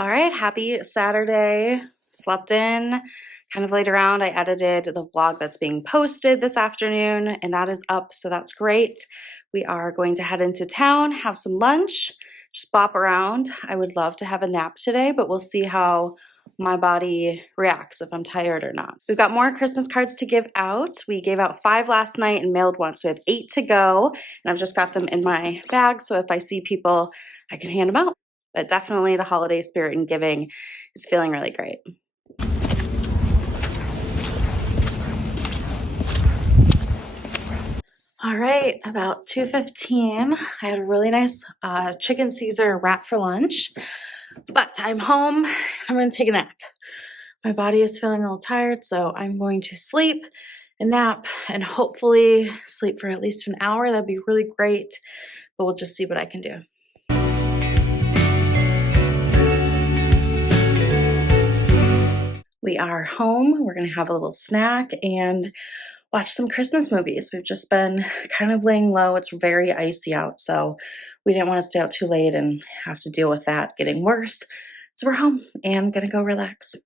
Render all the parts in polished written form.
All right, happy Saturday. Slept in, kind of laid around. I edited the vlog that's being posted this afternoon, and that is up, so that's great. We are going to head into town, have some lunch, just bop around. I would love to have a nap today, but we'll see how my body reacts, if I'm tired or not. We've got more Christmas cards to give out. We gave out 5 last night and mailed 1, so we have 8 to go, and I've just got them in my bag, so if I see people, I can hand them out. But definitely the holiday spirit and giving is feeling really great. All right, about 2:15, I had a really nice chicken Caesar wrap for lunch, but I'm home. I'm gonna take a nap. My body is feeling a little tired, so I'm going to sleep and nap and hopefully sleep for at least an hour. That'd be really great, but we'll just see what I can do. We are home. We're gonna have a little snack and watch some Christmas movies. We've just been kind of laying low. It's very icy out, so we didn't want to stay out too late and have to deal with that getting worse. So we're home and gonna go relax.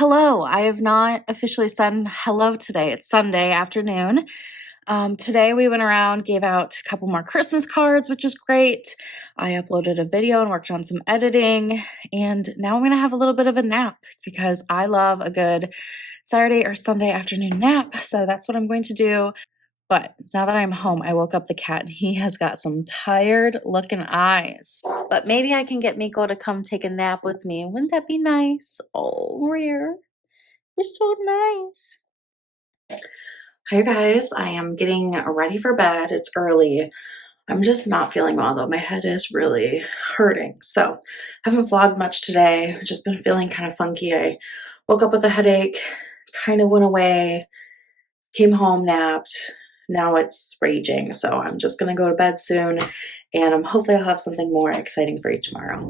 Hello, I have not officially said hello today. It's Sunday afternoon. Today we went around, gave out a couple more Christmas cards, which is great. I uploaded a video and worked on some editing, and now I'm gonna have a little bit of a nap because I love a good Saturday or Sunday afternoon nap, so that's what I'm going to do. But now that I'm home, I woke up the cat and he has got some tired looking eyes. But maybe I can get Miko to come take a nap with me. Wouldn't that be nice? Oh, Rear, you're so nice. Hi guys, I am getting ready for bed. It's early. I'm just not feeling well though. My head is really hurting. So I haven't vlogged much today. I've just been feeling kind of funky. I woke up with a headache, kind of went away, came home, napped. Now it's raging, so I'm just gonna go to bed soon, and hopefully I'll have something more exciting for you tomorrow.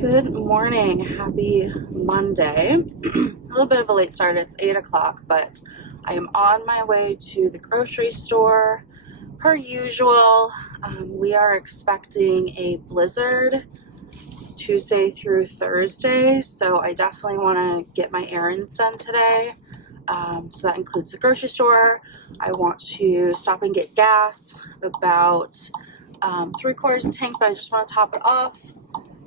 Good morning, happy Monday. A little bit of a late start, it's 8 o'clock, but I am on my way to the grocery store. Per usual, we are expecting a blizzard Tuesday through Thursday, so I definitely wanna get my errands done today. So that includes the grocery store. I want to stop and get gas, about 3/4 tank, but I just want to top it off.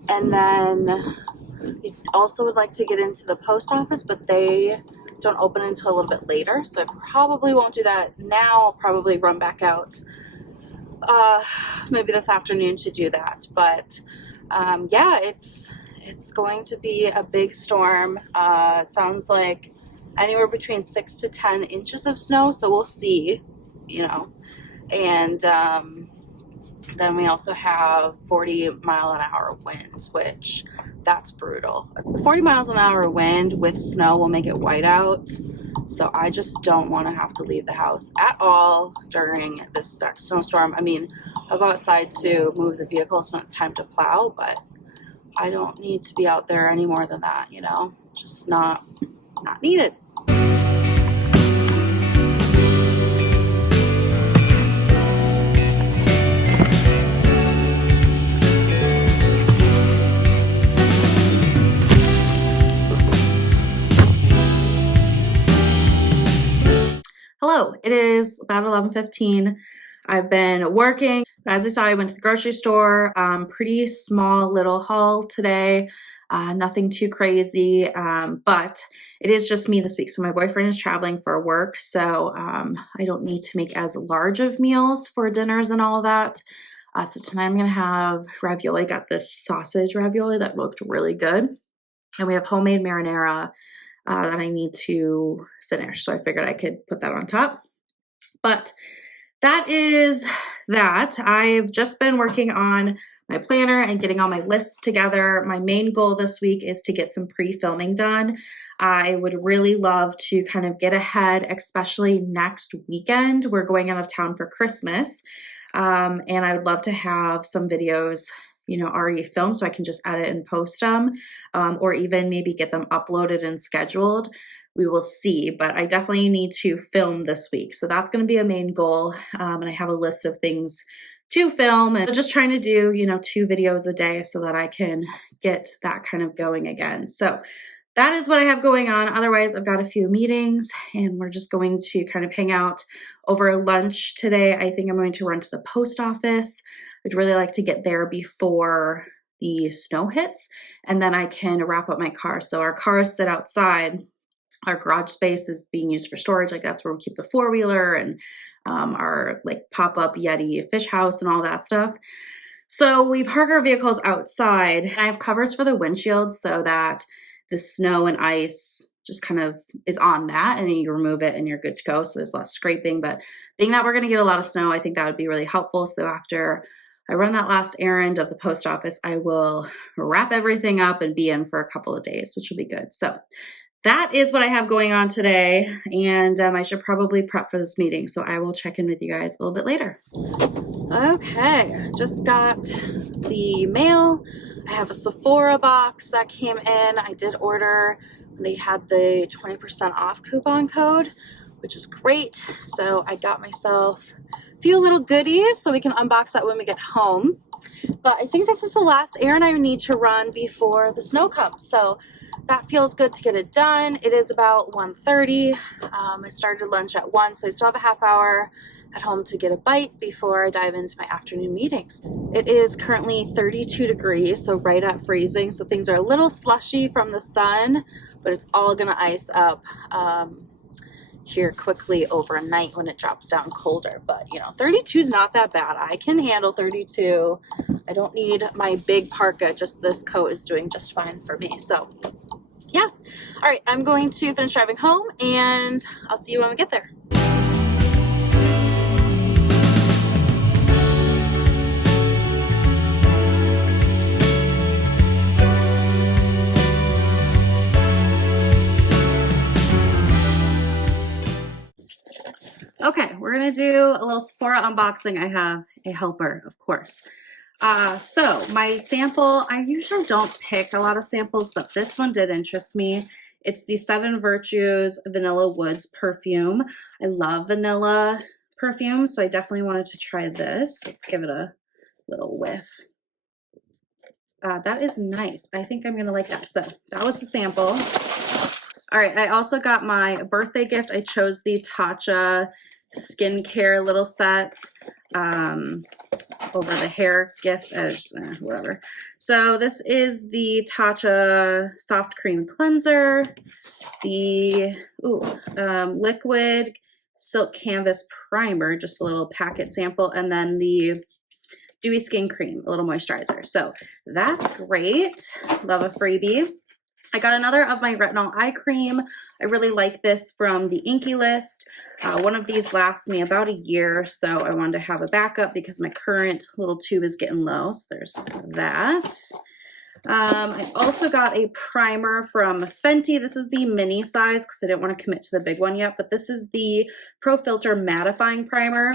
And then I also would like to get into the post office, but they don't open until a little bit later, so I probably won't do that now. I'll probably run back out maybe this afternoon to do that. But yeah, it's going to be a big storm. Sounds like anywhere between 6 to 10 inches of snow, so we'll see, and then we also have 40-mile-an-hour winds, which that's brutal. 40 miles an hour wind with snow will make it white out, so I just don't want to have to leave the house at all during this snowstorm. I mean, I'll go outside to move the vehicles when it's time to plow, but I don't need to be out there any more than that, just not needed. Hello, it is about 11:15. I've been working. As I said, I went to the grocery store. Pretty small little haul today. Nothing too crazy, but it is just me this week. So my boyfriend is traveling for work, so I don't need to make as large of meals for dinners and all of that. So tonight I'm gonna have ravioli. Got this sausage ravioli that looked really good. And we have homemade marinara that I need to finish. So I figured I could put that on top. But that is that. I've just been working on my planner and getting all my lists together. My main goal this week is to get some pre-filming done. I would really love to kind of get ahead, especially next weekend. We're going out of town for Christmas. And I would love to have some videos, already filmed so I can just edit and post them, or even maybe get them uploaded and scheduled. We will see, but I definitely need to film this week. So that's going to be a main goal. And I have a list of things to film and just trying to do, 2 videos a day so that I can get that kind of going again. So that is what I have going on. Otherwise, I've got a few meetings and we're just going to kind of hang out over lunch today. I think I'm going to run to the post office. I'd really like to get there before the snow hits, and then I can wrap up my car. So our cars sit outside. Our garage space is being used for storage. Like that's where we keep the 4-wheeler and our like pop-up Yeti fish house and all that stuff. So we park our vehicles outside. And I have covers for the windshield so that the snow and ice just kind of is on that, and then you remove it and you're good to go. So there's less scraping, but being that we're going to get a lot of snow, I think that would be really helpful. So after I run that last errand of the post office, I will wrap everything up and be in for a couple of days, which will be good. So that is what I have going on today, and I should probably prep for this meeting, so I will check in with you guys a little bit later. Okay, just got the mail. I have a Sephora box that came in. I did order when they had the 20% off coupon code, which is great. So I got myself a few little goodies so we can unbox that when we get home. But I think this is the last errand I need to run before the snow comes. So that feels good to get it done. It is about 1:30. I started lunch at 1, so I still have a half hour at home to get a bite before I dive into my afternoon meetings. It is currently 32 degrees, so right at freezing. So things are a little slushy from the sun, but it's all gonna ice up here quickly overnight when it drops down colder. But 32 is not that bad. I can handle 32. I don't need my big parka. Just this coat is doing just fine for me. So yeah. All right, I'm going to finish driving home and I'll see you when we get there. Okay, we're gonna do a little Sephora unboxing. I have a helper, of course. So my sample, I usually don't pick a lot of samples, but this one did interest me. It's the 7 Virtues Vanilla Woods perfume. I love vanilla perfume, so I definitely wanted to try this. Let's give it a little whiff. That is nice. I think I'm gonna like that. So that was the sample. All right, I also got my birthday gift. I chose the Tatcha skincare little set over the hair gift, whatever. So this is the Tatcha Soft Cream Cleanser, the Liquid Silk Canvas Primer, just a little packet sample, and then the Dewy Skin Cream, a little moisturizer. So that's great. Love a freebie. I got another of my retinol eye cream. I really like this from the Inky List. One of these lasts me about a year, so I wanted to have a backup because my current little tube is getting low. So there's that. I also got a primer from Fenty. This is the mini size because I didn't want to commit to the big one yet, but this is the Pro Filter Mattifying Primer.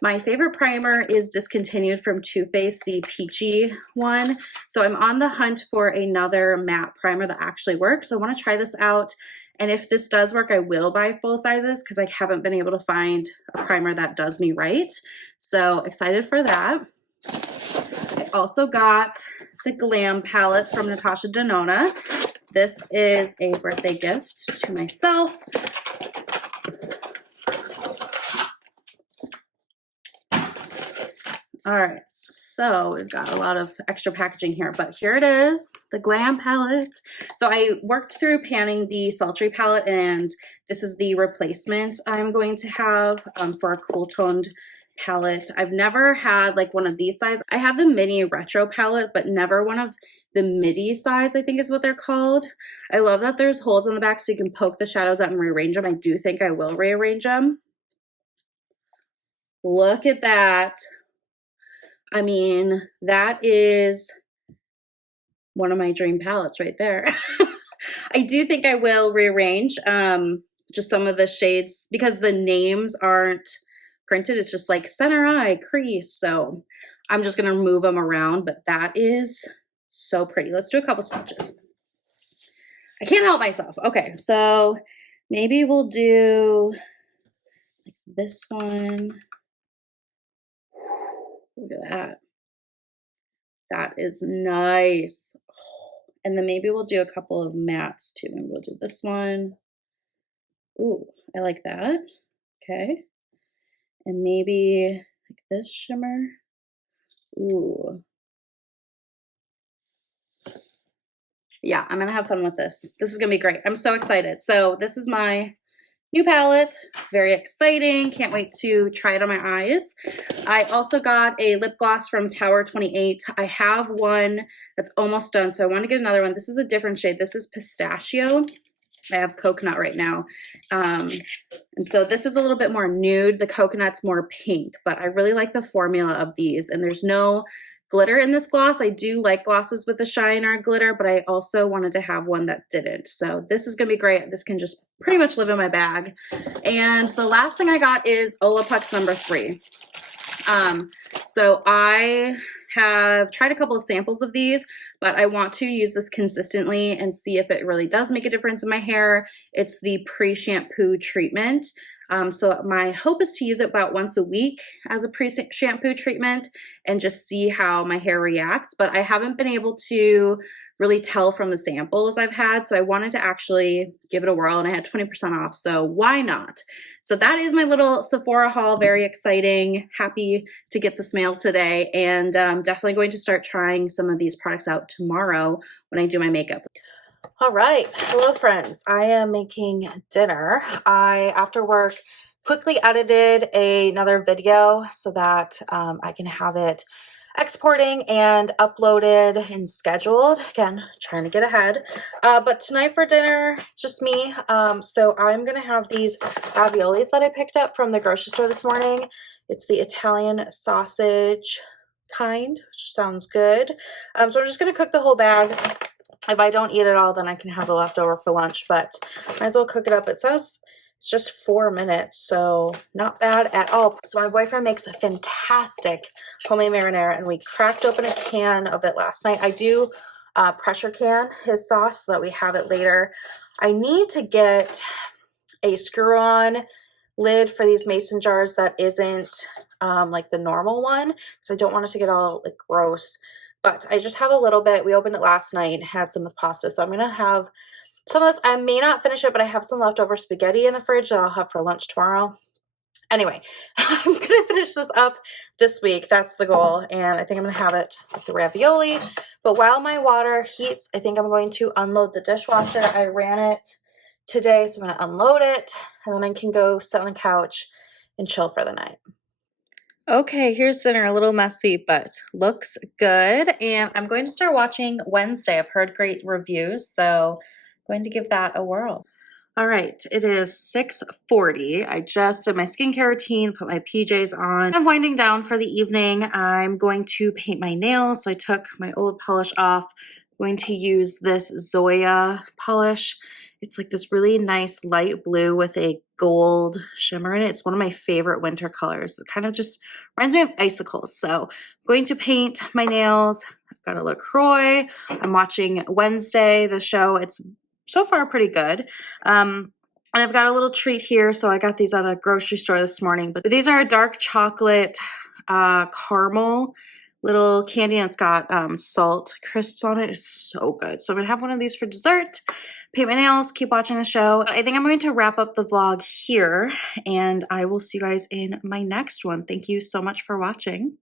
My favorite primer is discontinued from Too Faced, the peachy one. So I'm on the hunt for another matte primer that actually works. So I want to try this out. And if this does work, I will buy full sizes because I haven't been able to find a primer that does me right. So excited for that. I also got the Glam palette from Natasha Denona. This is a birthday gift to myself. All right, So we've got a lot of extra packaging here, but here it is, the Glam palette. So I worked through panning the Sultry palette, and this is the replacement I'm going to have for a cool toned palette. I've never had like one of these size. I have the mini retro palette, but never one of the midi size, I think is what they're called. I love that there's holes in the back so you can poke the shadows out and rearrange them. I do think I will rearrange them. Look at that. I mean, that is one of my dream palettes right there. I do think I will rearrange just some of the shades because the names aren't printed. It's just like center eye, crease. So I'm just going to move them around, but that is so pretty. Let's do a couple swatches. I can't help myself. Okay, so maybe we'll do like this one. Look at that. That is nice. And then maybe we'll do a couple of mattes too. Maybe we'll do this one. Ooh, I like that. Okay. And maybe like this shimmer. Ooh. Yeah, I'm gonna have fun with this. This is gonna be great. I'm so excited. So this is my new palette, very exciting. Can't wait to try it on my eyes. I also got a lip gloss from Tower 28. I have one that's almost done, so I want to get another one. This is a different shade. This is pistachio. I have coconut right now. And so this is a little bit more nude. The coconut's more pink, but I really like the formula of these, and there's no glitter in this gloss. I do like glosses with the shine or glitter, but I also wanted to have one that didn't. So this is gonna be great. This can just pretty much live in my bag. And the last thing I got is Olaplex number 3. So I have tried a couple of samples of these, but I want to use this consistently and see if it really does make a difference in my hair. It's the pre-shampoo treatment. So my hope is to use it about once a week as a pre-shampoo treatment and just see how my hair reacts. But I haven't been able to really tell from the samples I've had. So I wanted to actually give it a whirl, and I had 20% off. So why not? So that is my little Sephora haul. Very exciting. Happy to get this mail today, and definitely going to start trying some of these products out tomorrow when I do my makeup. All right, hello friends. I am making dinner. I, after work, quickly edited another video so that I can have it exporting and uploaded and scheduled. Again, trying to get ahead. But tonight for dinner, it's just me. So I'm gonna have these raviolis that I picked up from the grocery store this morning. It's the Italian sausage kind, which sounds good. So I'm just gonna cook the whole bag. If I don't eat it all, then I can have the leftover for lunch, but might as well cook it up. It says it's just 4 minutes, so not bad at all. So my boyfriend makes a fantastic homemade marinara, and we cracked open a can of it last night. I do pressure can his sauce so that we have it later. I need to get a screw-on lid for these mason jars that isn't like the normal one, because I don't want it to get all like gross. But I just have a little bit. We opened it last night, had some with pasta. So I'm going to have some of this. I may not finish it, but I have some leftover spaghetti in the fridge that I'll have for lunch tomorrow. Anyway, I'm going to finish this up this week. That's the goal. And I think I'm going to have it with the ravioli. But while my water heats, I think I'm going to unload the dishwasher. I ran it today, so I'm going to unload it. And then I can go sit on the couch and chill for the night. Okay, here's dinner. A little messy, but looks good. And I'm going to start watching Wednesday. I've heard great reviews, so I'm going to give that a whirl. All right, it is 6:40. I just did my skincare routine, put my PJs on. I'm winding down for the evening. I'm going to paint my nails. So I took my old polish off. I'm going to use this Zoya polish. It's like this really nice light blue with a gold shimmer in it. It's one of my favorite winter colors. It kind of just reminds me of icicles. So I'm going to paint my nails. I've got a LaCroix. I'm watching Wednesday, the show. It's so far pretty good. And I've got a little treat here. So I got these at a grocery store this morning. But these are a dark chocolate caramel little candy, and it's got salt crisps on it. It's so good. So I'm going to have one of these for dessert. Paint my nails, keep watching the show. I think I'm going to wrap up the vlog here, and I will see you guys in my next one. Thank you so much for watching.